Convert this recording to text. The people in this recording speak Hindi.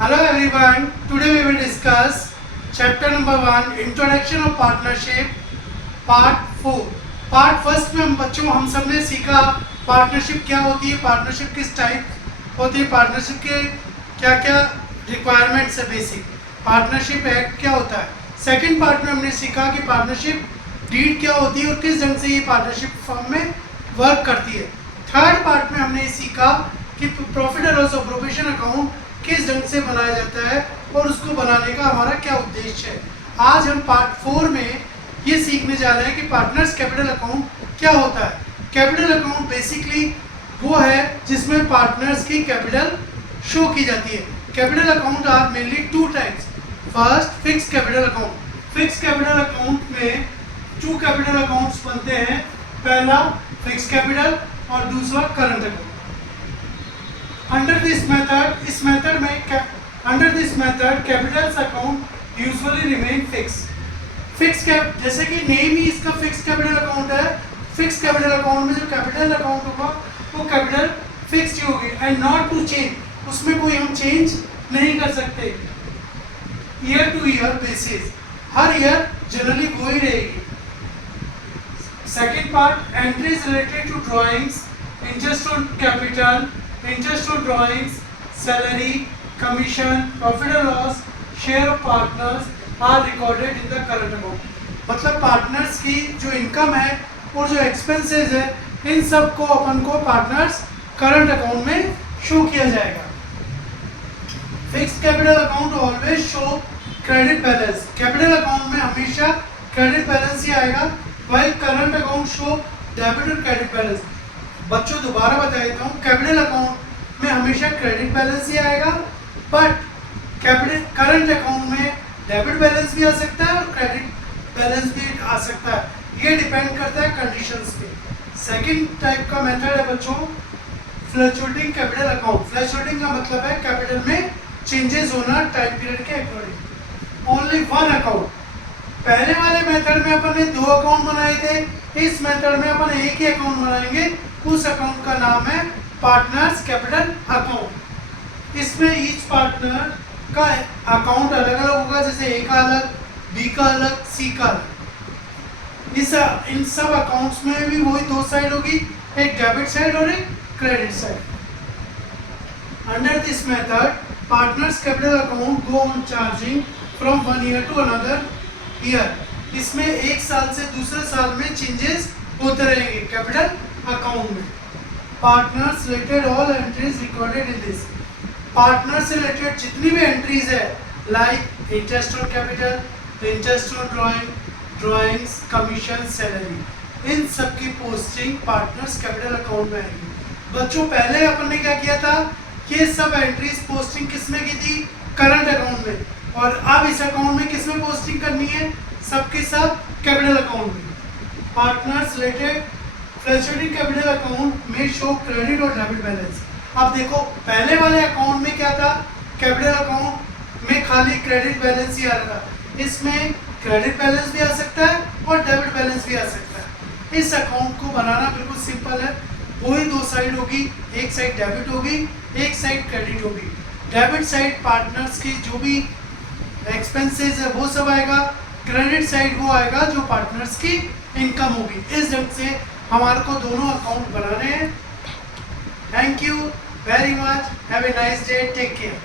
Hello everyone, today we will discuss chapter number 1 Introduction of Partnership part 4. Part first में हम सब ने सीखा पार्टनरशिप क्या होती है, पार्टनरशिप किस टाइप होती है, पार्टनरशिप के क्या क्या रिक्वायरमेंट्स है, बेसिक पार्टनरशिप एक्ट क्या होता है। सेकंड पार्ट में हमने सीखा कि पार्टनरशिप डीड क्या होती है और किस ढंग से ये पार्टनरशिप फर्म में वर्क करती है। थर्ड पार्ट में हमने सीखा कि profit and loss of provision account किस ढंग से बनाया जाता है और उसको बनाने का हमारा क्या उद्देश्य है। आज हम पार्ट 4 में ये सीखने जा रहे हैं कि पार्टनर्स कैपिटल अकाउंट क्या होता है। कैपिटल अकाउंट बेसिकली वो है जिसमें पार्टनर्स की कैपिटल शो की जाती है। Capital account are mainly two types. First fix capital account. Fix capital account में टू कैपिटल अकाउंट्स बनते हैं, पहला फिक्स कैपिटल और दूसरा current account. Under this method capitals account usually remain fix. Fix cap जैसे कि नेम ही इसका फिक्स कैपिटल अकाउंट है। फिक्स कैपिटल अकाउंट में जो कैपिटल अकाउंट होगा वो कैपिटल फिक्स ही होगी एंड नॉट टू चेंज, उसमें कोई हम चेंज नहीं कर सकते। ईयर टू ईयर बेसिस, हर ईयर जनरली वो ही रहेगी। Second part entries related to drawings, interest on capital, interest on drawings, salary, commission, profit and loss, share of partners are recorded in the current account. मतलब पार्टनर्स की जो इनकम है और जो एक्सपेंसेस है इन सब को अपन को पार्टनर्स करंट अकाउंट में शो किया जाएगा। Fixed capital account always show credit balance. Capital account में हमेशा क्रेडिट बैलेंस ही आएगा, while current account show debit और क्रेडिट बैलेंस। बच्चों दोबारा बता देता हूँ, कैपिटल अकाउंट में हमेशा क्रेडिट बैलेंस ही आएगा, बट कैपिटल करंट अकाउंट में डेबिट बैलेंस भी आ सकता है और क्रेडिट बैलेंस भी आ सकता है। ये डिपेंड करता है कंडीशंस पे। सेकंड टाइप का मेथड है बच्चों फ्लक्चुएटिंग कैपिटल अकाउंट। फ्लक्चुएटिंग का मतलब है कैपिटल में चेंजेस होना टाइम पीरियड के अकॉर्डिंग। Only one account. पहले वाले मेथड में अपन ने 2 अकाउंट बनाए थे, इस मेथड में अपन एक ही अकाउंट बनाएंगे। उस अकाउंट का नाम है पार्टनर्स कैपिटल अकाउंट। इसमें ईच पार्टनर का अकाउंट अलग अलग होगा, जैसे ए का अलग, बी का अलग, सी का अलग। इन सब अकाउंट्स में भी वही 2 साइड होगी, एक डेबिट साइड और एक credit side. Under this method partners capital account go on charging from 1 year to another year. इसमें एक साल से दूसरे साल में चेंजेस होते रहेंगे कैपिटल अकाउंट में। Partners related all entries recorded in this. Partner से रिलेटेड जितनी भी एंट्रीज है, like interest on capital, interest on drawings, commission, salary, इन सब की पोस्टिंग पार्टनर्स कैपिटल अकाउंट में आएगी। बच्चों पहले अपन ने क्या किया था, ये सब एंट्रीज पोस्टिंग किसमें की थी, करंट अकाउंट में, और अब इस अकाउंट में किसमें पोस्टिंग करनी है, सबके सब कैपिटल अकाउंट में। Partners related fluctuating capital account में शो क्रेडिट और डेबिट बैलेंस। अब देखो पहले वाले अकाउंट में क्या था, कैपिटल अकाउंट में खाली क्रेडिट बैलेंस ही आ रहा था। इसमें क्रेडिट बैलेंस भी आ सकता है और डेबिट बैलेंस भी आ सकता है। इस अकाउंट को बनाना बिल्कुल सिंपल है, वही 2 साइड होगी, एक साइड डेबिट होगी, एक साइड क्रेडिट होगी। डेबिट साइड पार्टनर्स की जो भी एक्सपेंसेस है वो सब आएगा, क्रेडिट साइड वो आएगा जो पार्टनर्स की इनकम होगी। इस ढंग से हमारे को दोनों अकाउंट बनाने हैं। Thank you very much, have a nice day, take care.